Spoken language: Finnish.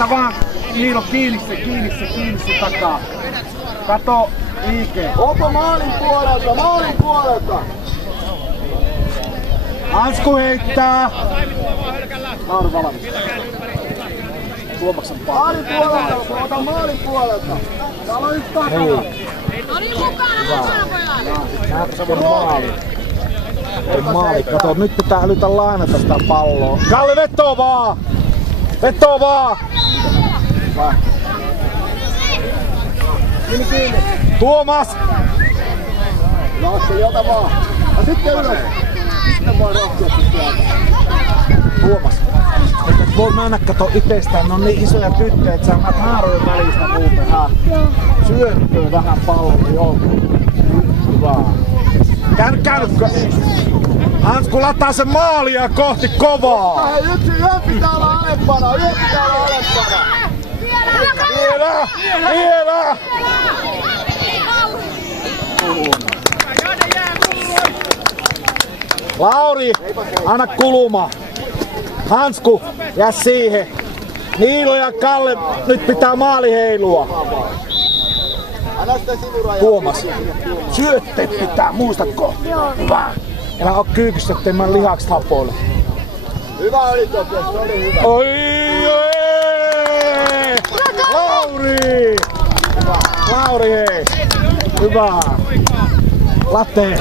Ota vaan Niilo kiinni se takaa. Kato liike. Onko maalin puolelta? Hansku heittää. Lauri valmis. Tuomaksen paikka. Maalin puolelta. Täällä on yksi takana. No niin, mukana pojat! Näyttävä maali. Ei maali. Kato, nyt pitää älytä lainata sitä palloa. Kalle, vetoo vaan! Kiinni. Tuomas! Lasse, jota vaan. Ja sitten ylös. Sitten voi rohkeasti sieltä. Tuomas. Et voi mennä kato itestään, ne on niin isoja tyttöjä, että sä annat haarojen välistä muuten. Syöttöä vähän palloa, joo. Hyvä. Käynytkö? Hansku lataa sen maalia kohti kovaa. Hei, yö pitää olla alempana. Vielä! Lauri, anna kulma. Hansku, jää siihen. Niilo ja Kalle, nyt pitää maali heilua. Anna sitä sivurajaa. Tuomas, syötteet pitää, muistatko? Hyvä. Älä oo kyykyssä, ettei mä lihakset hapoille. Hyvä oli Topias, se oli hyvä. Oi! Lauri! Lauri hei! Hyvä! Latte!